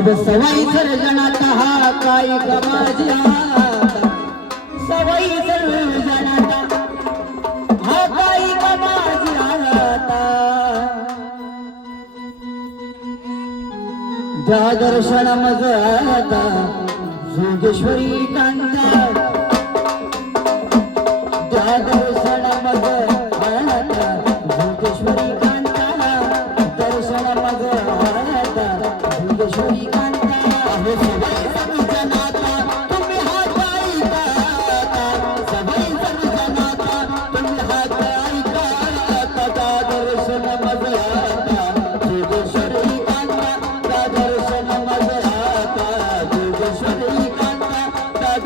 अव सवयी सर्जनाचा हा काय माझ्या सवयी सर्जनाचा हा काय माझ्या त्या दर्शन मग आता जोगेश्वरी कांता त्या दर्शन मग आता जोगेश्वरी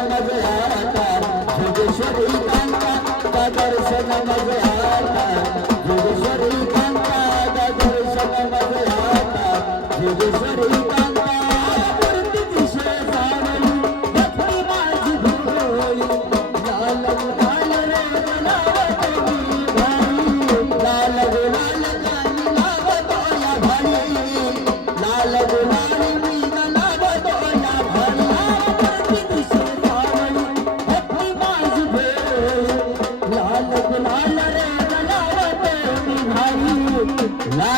लाल गुलाल मी गलाव दिला भरी लाल गुलाल मी गलाव दिला भरी रे दई कदाई हर काल भूल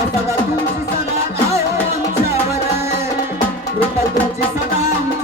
सदा तुमची सदा राहो आमच्यावर कृपा तुमची सदा आमच्या